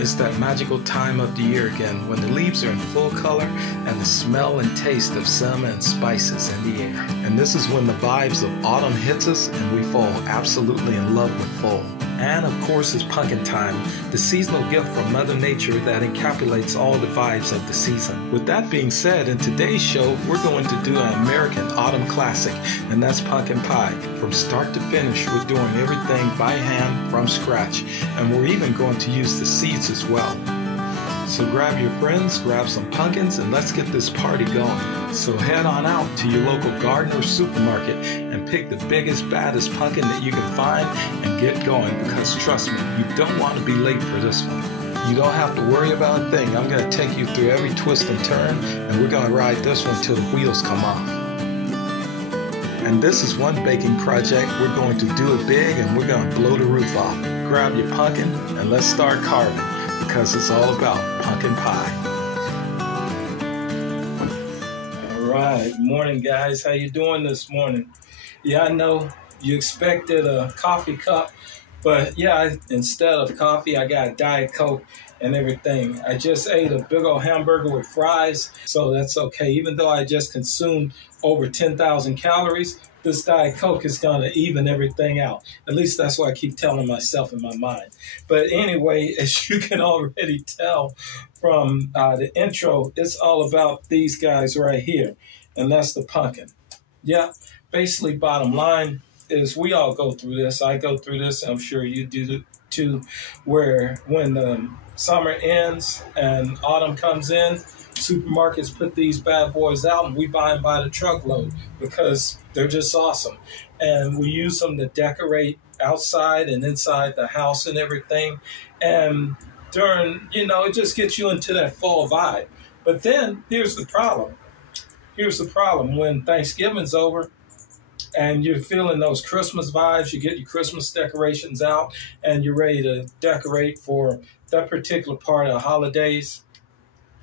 It's that magical time of the year again when the leaves are in full color and the smell and taste of summer and spices in the air. And this is when the vibes of autumn hits us and we fall absolutely in love with fall. And of course it's pumpkin time, the seasonal gift from Mother Nature that encapsulates all the vibes of the season. With that being said, in today's show, we're going to do an American autumn classic, and that's pumpkin pie. From start to finish, we're doing everything by hand from scratch, and we're even going to use the seeds as well. So grab your friends, grab some pumpkins, and let's get this party going. So head on out to your local garden or supermarket and pick the biggest, baddest pumpkin that you can find and get going, because trust me, you don't want to be late for this one. You don't have to worry about a thing. I'm going to take you through every twist and turn, and we're going to ride this one till the wheels come off. And this is one baking project. We're going to do it big and we're going to blow the roof off. Grab your pumpkin and let's start carving, because it's all about pumpkin pie. All right, morning guys, how you doing this morning? Yeah, I know you expected a coffee cup, but yeah, instead of coffee, I got Diet Coke and everything. I just ate a big old hamburger with fries, so that's okay. Even though I just consumed over 10,000 calories, this Diet Coke is going to even everything out. At least that's what I keep telling myself in my mind. But anyway, as you can already tell from the intro, it's all about these guys right here, and that's the pumpkin. Yeah, basically bottom line is we all go through this. I go through this, and I'm sure you do too, where when the summer ends and autumn comes in, supermarkets put these bad boys out and we buy them by the truckload because they're just awesome. And we use them to decorate outside and inside the house and everything. And during, it just gets you into that fall vibe. But then here's the problem. Here's the problem. When Thanksgiving's over and you're feeling those Christmas vibes, you get your Christmas decorations out and you're ready to decorate for that particular part of the holidays.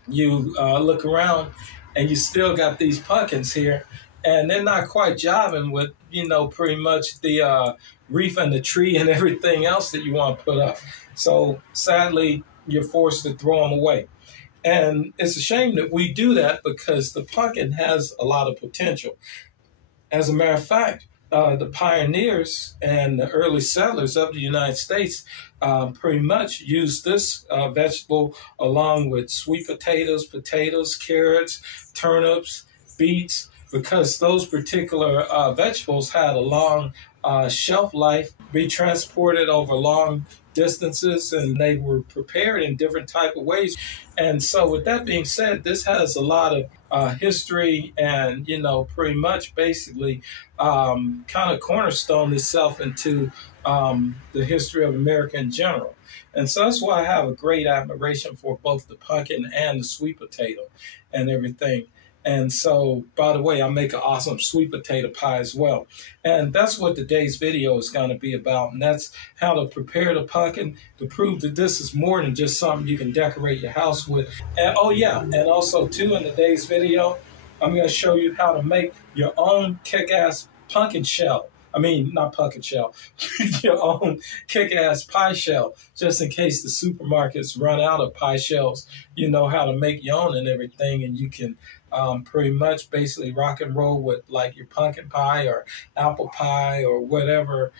You look around and you still got these pumpkins here, and they're not quite jiving with, pretty much the wreath and the tree and everything else that you want to put up. So sadly, you're forced to throw them away. And it's a shame that we do that because the pumpkin has a lot of potential. As a matter of fact, the pioneers and the early settlers of the United States pretty much used this vegetable along with sweet potatoes, carrots, turnips, beets, because those particular vegetables had a long shelf life, be transported over long distances, and they were prepared in different type of ways. And so with that being said, this has a lot of history and, pretty much basically kind of cornerstone itself into the history of America in general. And so that's why I have a great admiration for both the pumpkin and the sweet potato and everything. And so, by the way, I make an awesome sweet potato pie as well. And that's what today's video is going to be about. And that's how to prepare the pumpkin to prove that this is more than just something you can decorate your house with. And oh yeah, and also too, in today's video, I'm going to show you how to make your own kick-ass pumpkin shell. I mean, not pumpkin shell, your own kick-ass pie shell, just in case the supermarkets run out of pie shells. You know how to make your own and everything, and you can pretty much basically rock and roll with like your pumpkin pie or apple pie or whatever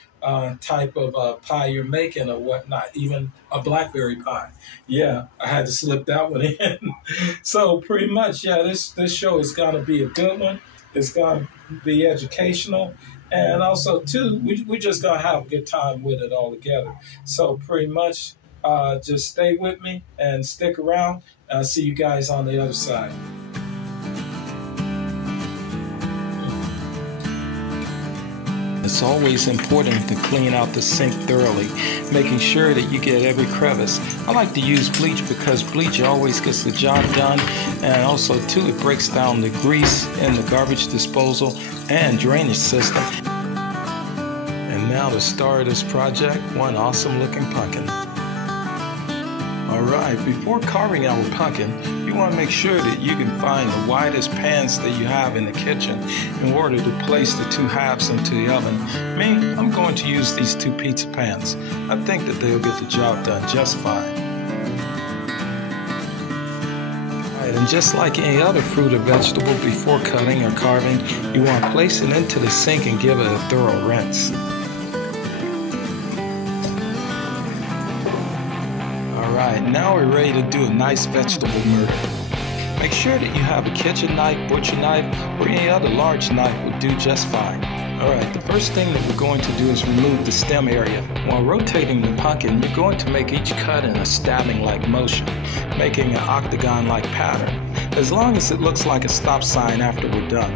type of pie you're making or whatnot, even a blackberry pie. Yeah, I had to slip that one in. So pretty much, yeah, this show is going to be a good one. It's going to be educational. And also, too, we're just going to have a good time with it all together. So pretty much just stay with me and stick around. And I'll see you guys on the other side. It's always important to clean out the sink thoroughly, making sure that you get every crevice. I like to use bleach because bleach always gets the job done, and also too it breaks down the grease in the garbage disposal and drainage system. And now to start this project, one awesome looking pumpkin. Alright, before carving our pumpkin, you want to make sure that you can find the widest pans that you have in the kitchen in order to place the two halves into the oven. Me, I'm going to use these two pizza pans. I think that they'll get the job done just fine. and just like any other fruit or vegetable, before cutting or carving, you want to place it into the sink and give it a thorough rinse. Alright, now we're ready to do a nice vegetable murder. Make sure that you have a kitchen knife, butcher knife, or any other large knife would do just fine. Alright, the first thing that we're going to do is remove the stem area. While rotating the pumpkin, you're going to make each cut in a stabbing-like motion, making an octagon-like pattern, as long as it looks like a stop sign after we're done.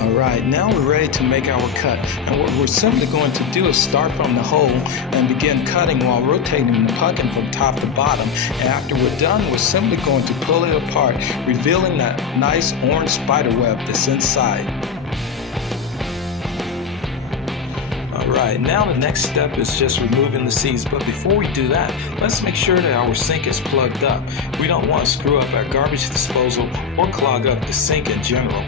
Alright, now we're ready to make our cut, and what we're simply going to do is start from the hole and begin cutting while rotating the pumpkin from top to bottom, and after we're done, we're simply going to pull it apart, revealing that nice orange spider web that's inside. Alright, now the next step is just removing the seeds, but before we do that, let's make sure that our sink is plugged up. We don't want to screw up our garbage disposal or clog up the sink in general.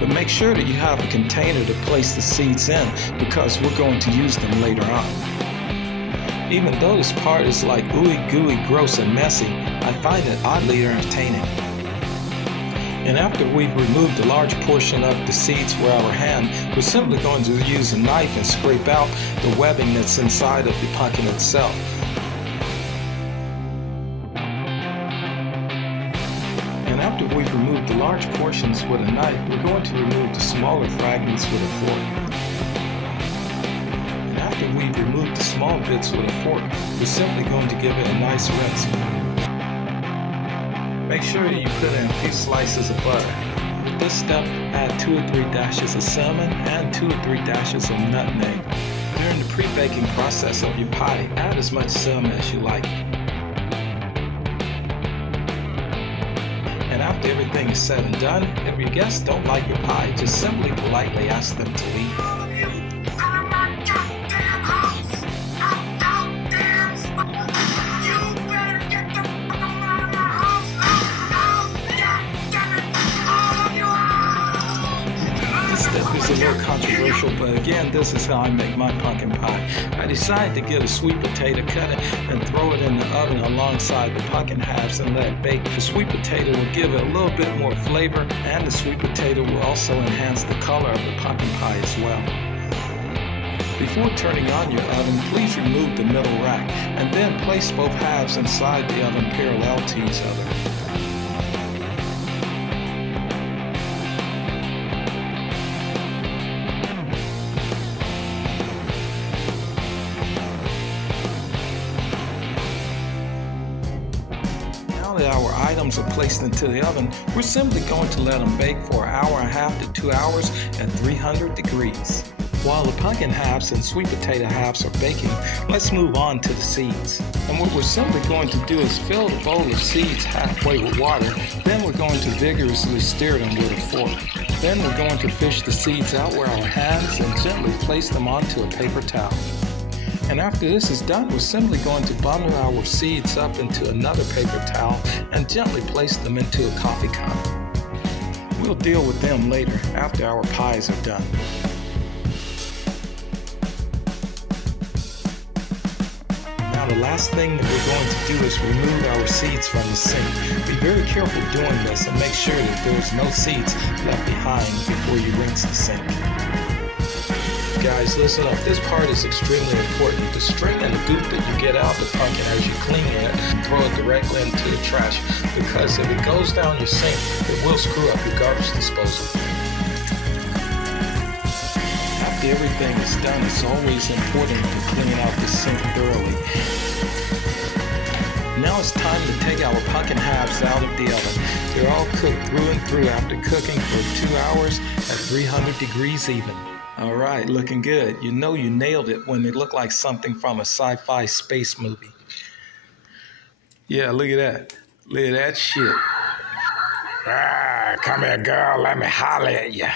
But make sure that you have a container to place the seeds in, because we're going to use them later on. Even though this part is like ooey gooey, gross and messy, I find it oddly entertaining. And after we've removed a large portion of the seeds with our hand, we're simply going to use a knife and scrape out the webbing that's inside of the pumpkin itself. And after we've removed the large portions with a knife, we're going to remove the smaller fragments with a fork. And after we've removed the small bits with a fork, we're simply going to give it a nice rinse. Make sure that you put in a few slices of butter. With this step, add 2 or 3 dashes of cinnamon and 2 or 3 dashes of nutmeg. During the pre-baking process of your pie, add as much cinnamon as you like. And after everything is said and done, if your guests don't like your pie, just simply politely ask them to leave. All of you out of my goddamn house! You better get the fuck out of my house! Goddammit! All of you out! This step is a little controversial, but again, this is how I make my pumpkin pie. I decided to get a sweet potato, cut it, and throw it in the oven alongside the pumpkin halves and let it bake. The sweet potato will give it a little bit more flavor, and the sweet potato will also enhance the color of the pumpkin pie as well. Before turning on your oven, please remove the middle rack, and then place both halves inside the oven parallel to each other. That our items are placed into the oven, we're simply going to let them bake for an hour and a half to 2 hours at 300 degrees. While the pumpkin halves and sweet potato halves are baking, let's move on to the seeds. And what we're simply going to do is fill the bowl of seeds halfway with water, then we're going to vigorously stir them with a fork. Then we're going to fish the seeds out with our hands and gently place them onto a paper towel. And after this is done, we're simply going to bundle our seeds up into another paper towel and gently place them into a coffee cup. We'll deal with them later after our pies are done. Now the last thing that we're going to do is remove our seeds from the sink. Be very careful doing this and make sure that there's no seeds left behind before you rinse the sink. Guys, listen up. This part is extremely important. The string and the goop that you get out of the pumpkin as you clean it, throw it directly into the trash, because if it goes down your sink, it will screw up your garbage disposal. After everything is done, it's always important to clean out the sink thoroughly. Now it's time to take our pumpkin halves out of the oven. They're all cooked through and through after cooking for 2 hours at 300 degrees even. All right, looking good. You know you nailed it when it looked like something from a sci-fi space movie. Yeah, look at that. Look at that shit. Come here, girl. Let me holler at you.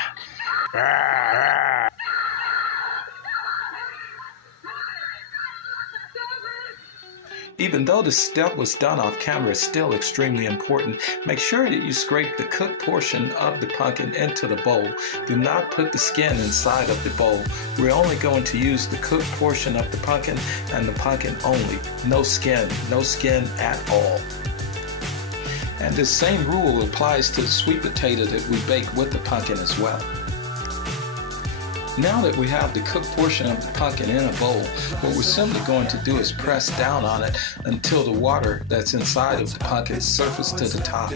Even though this step was done off camera, it's still extremely important. Make sure that you scrape the cooked portion of the pumpkin into the bowl. Do not put the skin inside of the bowl. We're only going to use the cooked portion of the pumpkin and the pumpkin only. No skin at all. And this same rule applies to the sweet potato that we bake with the pumpkin as well. Now that we have the cooked portion of the pumpkin in a bowl, what we're simply going to do is press down on it until the water that's inside of the pumpkin surfaces to the top.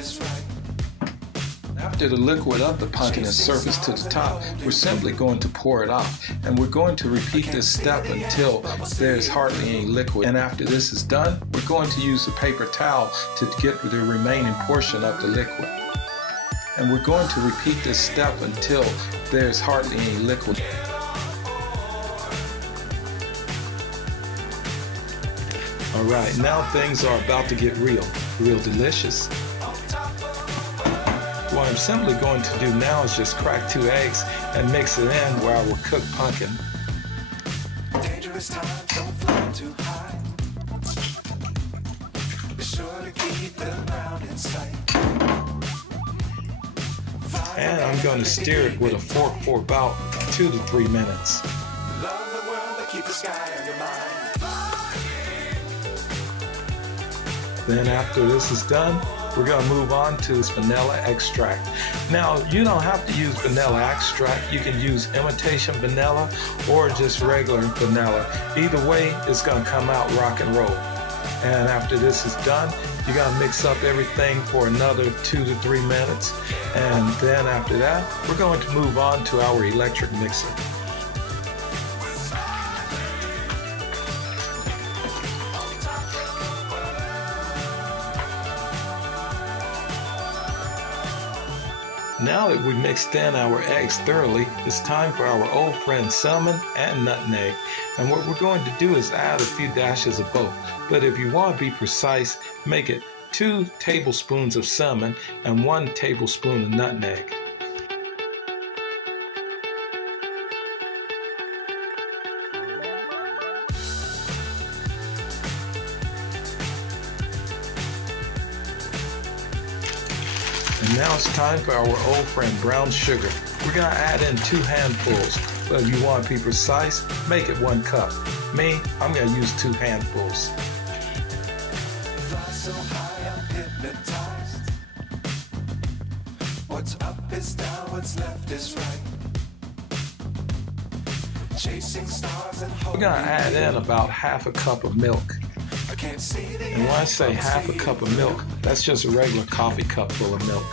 After the liquid of the pumpkin is surfaced to the top, we're simply going to pour it off, and we're going to repeat this step until there's hardly any liquid. And after this is done, we're going to use a paper towel to get the remaining portion of the liquid. And we're going to repeat this step until there's hardly any liquid. Alright, now things are about to get real delicious. What I'm simply going to do now is just crack 2 eggs and mix it in where I will cook pumpkin. Dangerous times, don't fly too high. Be sure to keep the ground in sight. And I'm going to stir it with a fork for about 2 to 3 minutes. Love the world, but keep the sky on your mind. Then after this is done, we're going to move on to vanilla extract. Now, you don't have to use vanilla extract. You can use imitation vanilla or just regular vanilla. Either way, it's going to come out rock and roll. And after this is done, you got to mix up everything for another 2 to 3 minutes. And then after that, we're going to move on to our electric mixer. Now that we've mixed in our eggs thoroughly, it's time for our old friend cinnamon and nutmeg. And what we're going to do is add a few dashes of both. But if you want to be precise, make it 2 tablespoons of cinnamon and 1 tablespoon of nutmeg. And now it's time for our old friend brown sugar. We're going to add in 2 handfuls, but if you want to be precise, make it 1 cup. Me, I'm going to use 2 handfuls. So high, I'm hypnotized. What's up is down, what's left is right. Chasing stars and we're going to add in about ½ a cup of milk. And when I say ½ a cup of milk, that's just a regular coffee cup full of milk.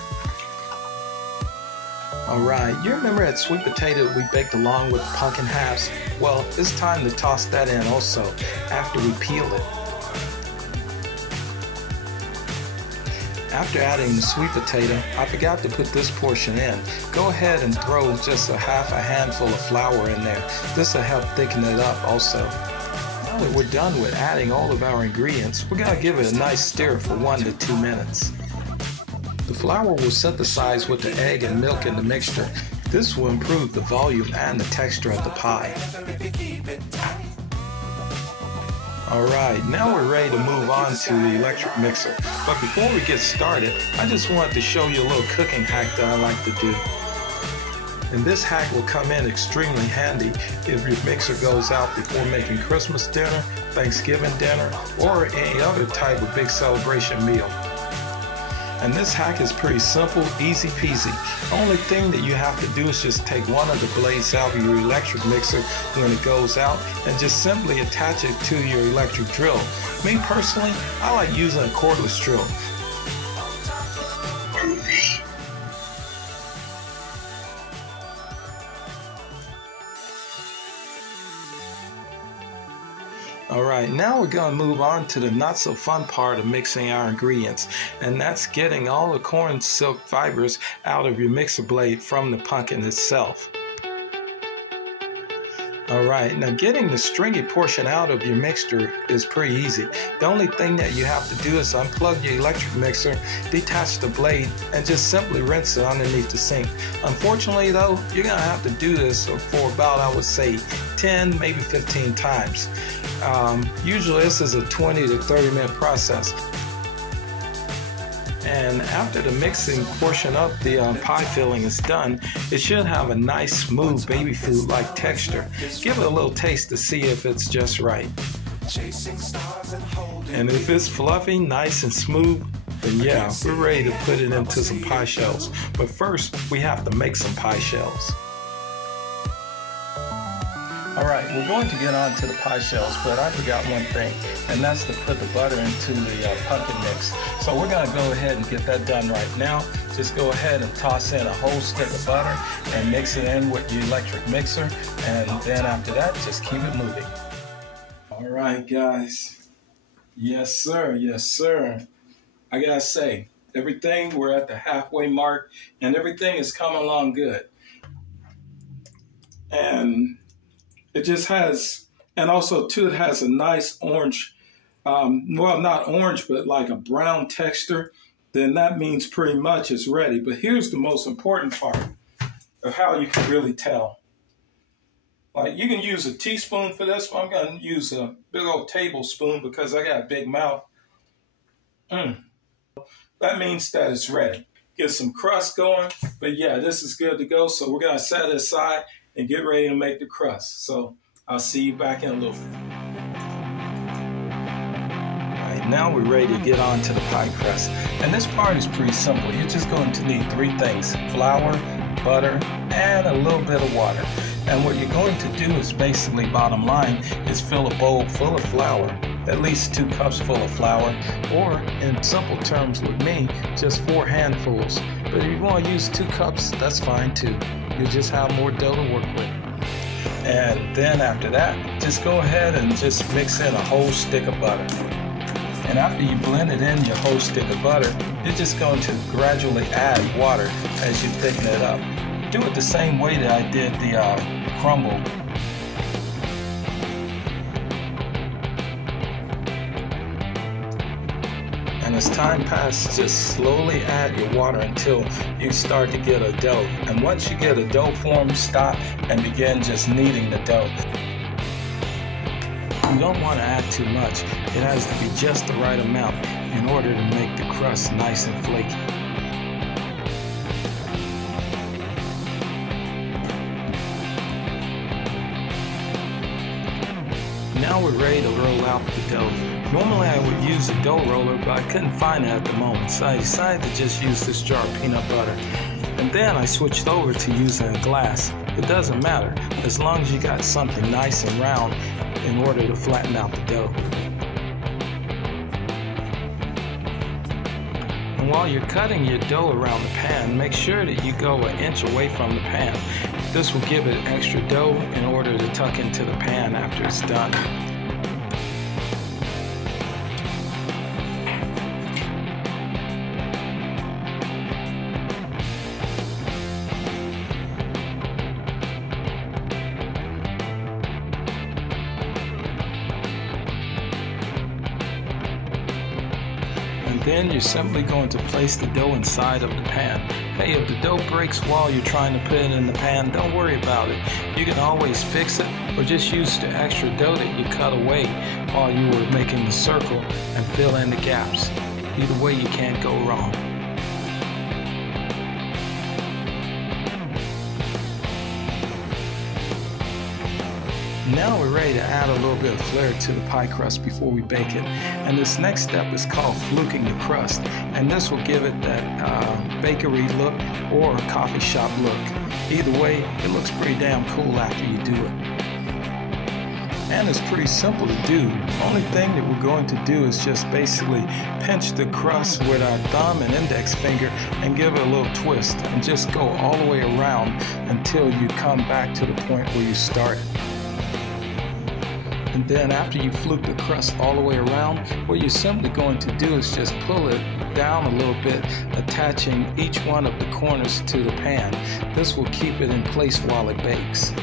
Alright, you remember that sweet potato we baked along with pumpkin halves? Well, it's time to toss that in also, after we peel it. After adding the sweet potato, I forgot to put this portion in. Go ahead and throw just a ½ a handful of flour in there. This will help thicken it up also. Now that we're done with adding all of our ingredients, we're going to give it a nice stir for 1 to 2 minutes. The flour will synthesize with the egg and milk in the mixture. This will improve the volume and the texture of the pie. Alright, now we're ready to move on to the electric mixer. But before we get started, I just wanted to show you a little cooking hack that I like to do. And this hack will come in extremely handy if your mixer goes out before making Christmas dinner, Thanksgiving dinner, or any other type of big celebration meal. And this hack is pretty simple, easy peasy. The only thing that you have to do is just take one of the blades out of your electric mixer when it goes out and just simply attach it to your electric drill. Me personally, I like using a cordless drill. Alright, now we're going to move on to the not so fun part of mixing our ingredients, and that's getting all the corn silk fibers out of your mixer blade from the pumpkin itself. All right, now getting the stringy portion out of your mixture is pretty easy. The only thing that you have to do is unplug your electric mixer, detach the blade, and just simply rinse it underneath the sink. Unfortunately though, you're gonna have to do this for about, I would say, 10, maybe 15 times. Usually this is a 20 to 30 minute process. And after the mixing portion of the pie filling is done, it should have a nice, smooth baby food-like texture. Give it a little taste to see if it's just right. And if it's fluffy, nice and smooth, then yeah, we're ready to put it into some pie shells. But first, we have to make some pie shells. All right, we're going to get on to the pie shells, but I forgot one thing, and that's to put the butter into the pumpkin mix. So we're gonna go ahead and get that done right now. Just go ahead and toss in a whole stick of butter and mix it in with your electric mixer. And then after that, just keep it moving. All right, guys. Yes, sir, yes, sir. I gotta say, everything, we're at the halfway mark and everything is coming along good. And it just has, and also too, it has a nice orange, well, not orange, but like a brown texture. Then that means pretty much it's ready. But here's the most important part of how you can really tell. Like, you can use a teaspoon for this, but I'm gonna use a big old tablespoon because I got a big mouth. That means that it's ready. Get some crust going, but yeah, this is good to go. So we're gonna set it aside and get ready to make the crust. So I'll see you back in a little bit. All right, now we're ready to get on to the pie crust. And this part is pretty simple. You're just going to need 3 things: flour, butter, and a little bit of water. And what you're going to do is basically, bottom line, is fill a bowl full of flour, at least 2 cups full of flour, or in simple terms with me, just 4 handfuls. But if you want to use 2 cups, that's fine too. You just have more dough to work with. And then after that, just go ahead and just mix in a whole stick of butter. And after you blend it in your whole stick of butter, you're just going to gradually add water as you thicken it up. Do it the same way that I did the crumble. And as time passes, just slowly add your water until you start to get a dough. And once you get a dough form, stop and begin just kneading the dough. You don't want to add too much. It has to be just the right amount in order to make the crust nice and flaky. Now we're ready to roll out the dough. Normally I would use a dough roller, but I couldn't find it at the moment, so I decided to just use this jar of peanut butter. And then I switched over to using a glass. It doesn't matter, as long as you got something nice and round in order to flatten out the dough. And while you're cutting your dough around the pan, make sure that you go 1 inch away from the pan. This will give it extra dough in order to tuck into the pan after it's done. And then you're simply going to place the dough inside of the pan. Hey, if the dough breaks while you're trying to put it in the pan, don't worry about it. You can always fix it, or just use the extra dough that you cut away while you were making the circle and fill in the gaps. Either way, you can't go wrong. Now we're ready to add a little bit of flair to the pie crust before we bake it. And this next step is called fluking the crust. And this will give it that bakery look or coffee shop look. Either way, it looks pretty damn cool after you do it. And it's pretty simple to do. The only thing that we're going to do is just basically pinch the crust with our thumb and index finger and give it a little twist. And just go all the way around until you come back to the point where you started. And then after you fluke the crust all the way around, what you're simply going to do is just pull it down a little bit, attaching each one of the corners to the pan. This will keep it in place while it bakes.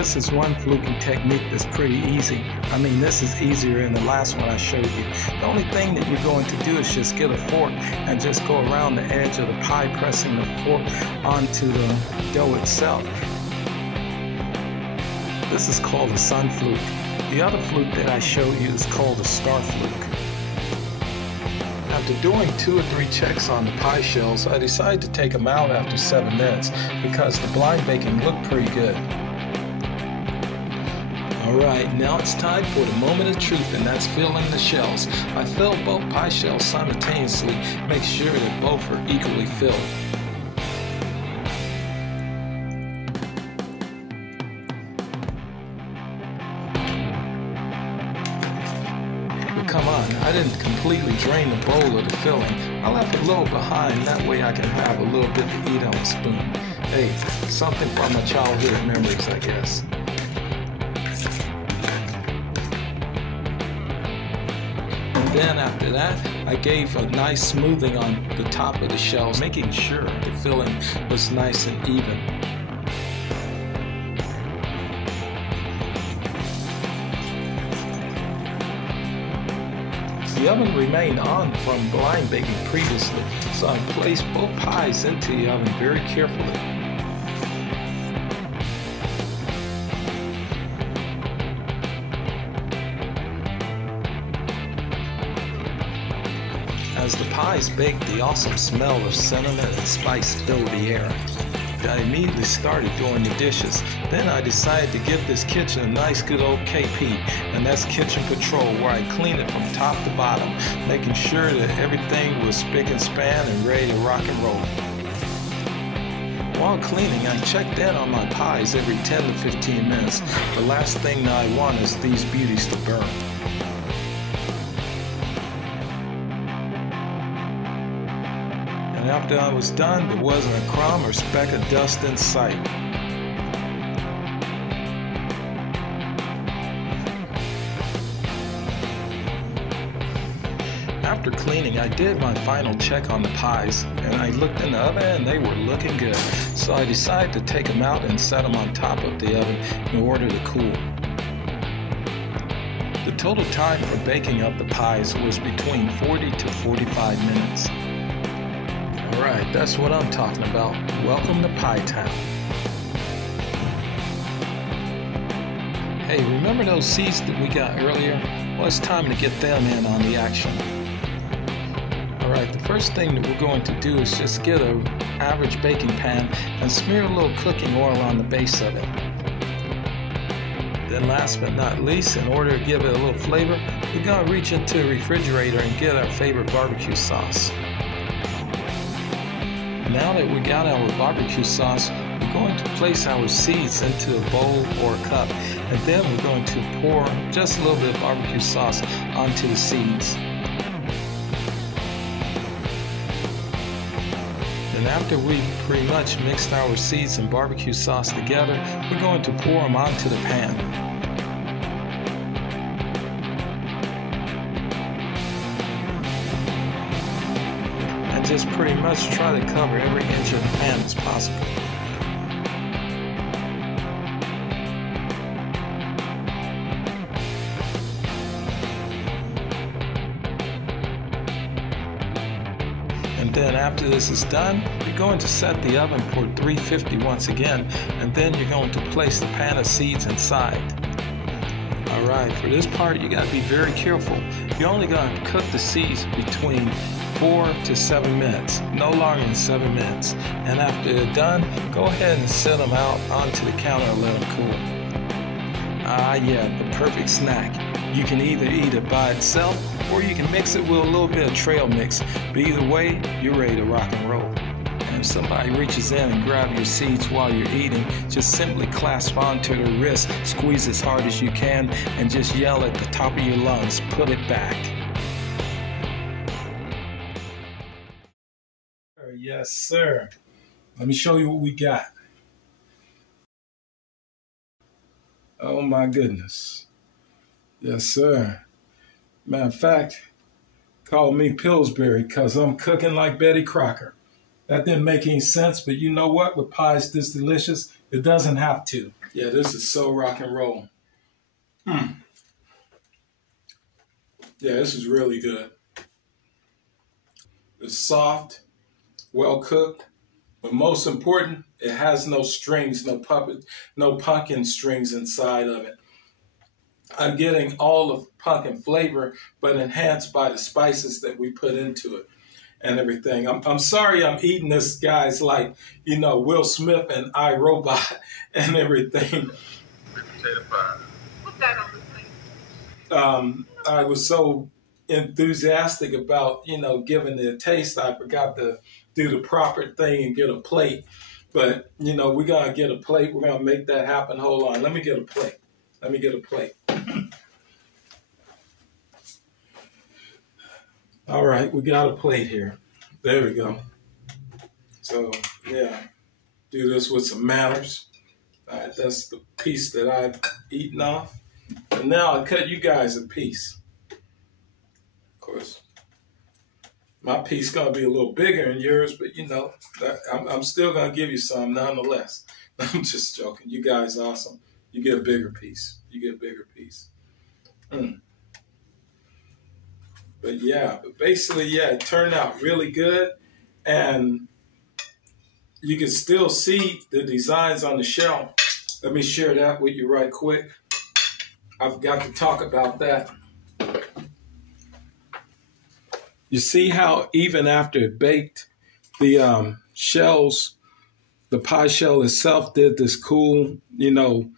this is one fluking technique that's pretty easy. I mean, this is easier than the last one I showed you. The only thing that you're going to do is just get a fork and just go around the edge of the pie, pressing the fork onto the dough itself. This is called a sun fluke. The other fluke that I showed you is called a star fluke. After doing 2 or 3 checks on the pie shells, I decided to take them out after 7 minutes because the blind baking looked pretty good. Alright, now it's time for the moment of truth, and that's filling the shells. I fill both pie shells simultaneously, make sure that both are equally filled. Come on, I didn't completely drain the bowl of the filling. I left a little behind, that way I can have a little bit to eat on a spoon. Hey, something from my childhood memories, I guess. And then after that, I gave a nice smoothing on the top of the shells, making sure the filling was nice and even. The oven remained on from blind baking previously, so I placed both pies into the oven very carefully. As the pies baked, the awesome smell of cinnamon and spice filled the air. I immediately started doing the dishes. Then I decided to give this kitchen a nice good old KP, and that's kitchen patrol, where I clean it from top to bottom, making sure that everything was spick and span and ready to rock and roll. While cleaning, I checked in on my pies every 10 to 15 minutes. The last thing that I want is these beauties to burn. And after I was done, there wasn't a crumb or speck of dust in sight. After cleaning, I did my final check on the pies, and I looked in the oven and they were looking good. So I decided to take them out and set them on top of the oven in order to cool. The total time for baking up the pies was between 40 to 45 minutes. Alright, that's what I'm talking about. Welcome to Pie Town. Hey, remember those seeds that we got earlier? Well, it's time to get them in on the action. Alright, the first thing that we're going to do is just get an average baking pan and smear a little cooking oil on the base of it. Then last but not least, in order to give it a little flavor, we're going to reach into the refrigerator and get our favorite barbecue sauce. Now that we got our barbecue sauce, we're going to place our seeds into a bowl or a cup, and then we're going to pour just a little bit of barbecue sauce onto the seeds. And after we've pretty much mixed our seeds and barbecue sauce together, we're going to pour them onto the pan. Just pretty much try to cover every inch of the pan as possible. And then after this is done, you're going to set the oven for 350 once again, and then you're going to place the pan of seeds inside. Alright, for this part you got to be very careful. You're only going to cook the seeds between 4 to 7 minutes, no longer than 7 minutes. And after they're done, go ahead and set them out onto the counter and let them cool. Ah yeah, the perfect snack. You can either eat it by itself or you can mix it with a little bit of trail mix. But either way, you're ready to rock and roll. And if somebody reaches in and grabs your seeds while you're eating, just simply clasp onto their wrist, squeeze as hard as you can, and just yell at the top of your lungs, put it back. Yes, sir. Let me show you what we got. Oh my goodness. Yes, sir. Matter of fact, call me Pillsbury because I'm cooking like Betty Crocker. That didn't make any sense, but you know what? With pies this delicious, it doesn't have to. Yeah, this is so rock and roll. Yeah, this is really good. It's soft, well cooked, but most important, it has no strings, no pumpkin strings inside of it. I'm getting all of pumpkin flavor, but enhanced by the spices that we put into it and everything. I'm sorry I'm eating this, guys, like, you know, Will Smith and iRobot and everything. Potato pie. Put that on the plate. I was so enthusiastic about, you know, giving it a taste, I forgot to do the proper thing and get a plate. But, you know, we're going to get a plate. We're going to make that happen. Hold on. Let me get a plate. Let me get a plate. All right, we got a plate here. There we go. So, yeah, do this with some manners. All right, that's the piece that I've eaten off. And now I'll cut you guys a piece. Of course, my piece going to be a little bigger than yours, but, you know, I'm still going to give you some nonetheless. I'm just joking. You guys are awesome. You get a bigger piece. You get a bigger piece. But yeah, basically, yeah, it turned out really good. And you can still see the designs on the shelf. Let me share that with you right quick. I forgot to talk about that. You see how even after it baked, the shells, the pie shell itself did this cool, you know,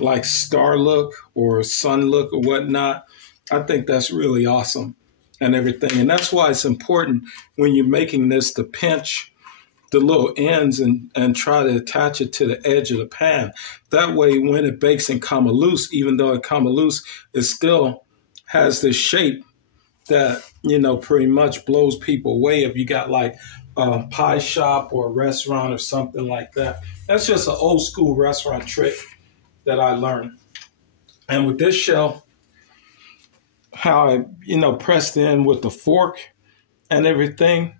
like star look or sun look or whatnot. I think that's really awesome and everything. And that's why it's important when you're making this to pinch the little ends and try to attach it to the edge of the pan. That way, when it bakes and come loose, even though it come loose, it still has this shape that, you know, pretty much blows people away if you got like a pie shop or a restaurant or something like that. That's just an old school restaurant trick that I learned. And with this shell, how I, you know, pressed in with the fork and everything,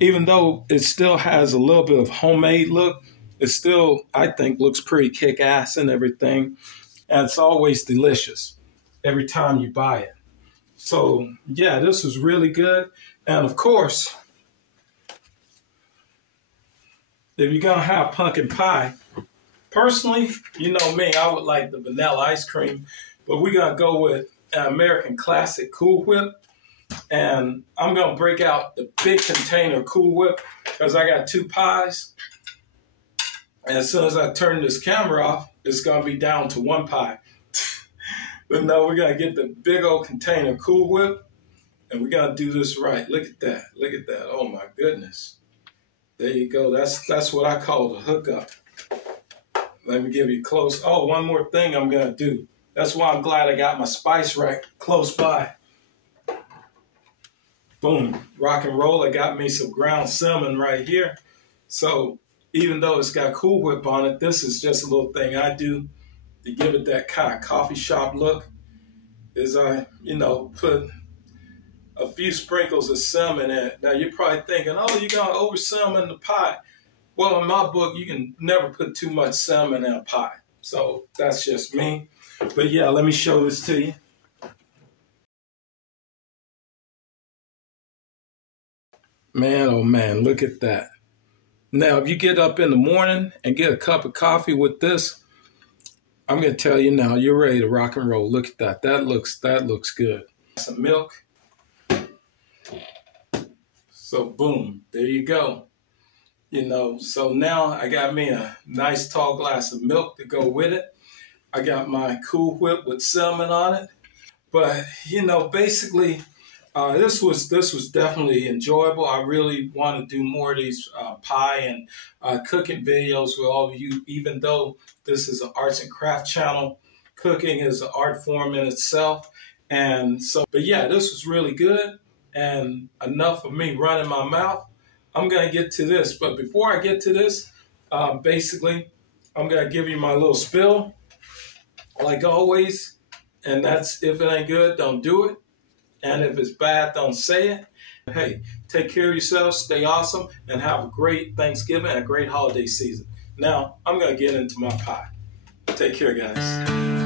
even though it still has a little bit of homemade look, it still, I think, looks pretty kick-ass and everything. And it's always delicious every time you buy it. So, yeah, this was really good. And, of course, if you're going to have pumpkin pie, personally, you know me, I would like the vanilla ice cream. But we're going to go with an American Classic Cool Whip. And I'm going to break out the big container Cool Whip because I got 2 pies. And as soon as I turn this camera off, it's going to be down to 1 pie. But no, we're going to get the big old container Cool Whip. And we're going to do this right. Look at that. Look at that. Oh, my goodness. There you go. That's what I call the hookup. Let me give you close. Oh, one more thing I'm going to do. That's why I'm glad I got my spice rack close by. Boom, rock and roll. I got me some ground cinnamon right here. So even though it's got Cool Whip on it, this is just a little thing I do to give it that kind of coffee shop look. Is I, you know, put a few sprinkles of cinnamon in it. Now you're probably thinking, oh, you're going to over cinnamon the pie. Well, in my book, you can never put too much cinnamon in a pie. So that's just me. But yeah, let me show this to you. Man, oh man, look at that. Now, if you get up in the morning and get a cup of coffee with this, I'm going to tell you now, you're ready to rock and roll. Look at that. That looks good. Some milk. So boom, there you go. You know, so now I got me a nice tall glass of milk to go with it. I got my Cool Whip with cinnamon on it. But, you know, basically, this was definitely enjoyable. I really want to do more of these pie and cooking videos with all of you, even though this is an arts and craft channel. Cooking is an art form in itself. And so, but yeah, this was really good. And enough of me running my mouth. I'm going to get to this. But before I get to this, basically, I'm going to give you my little spill, like always. And that's, if it ain't good, don't do it. And if it's bad, don't say it. Hey, take care of yourselves, stay awesome, and have a great Thanksgiving and a great holiday season. Now, I'm going to get into my pie. Take care, guys.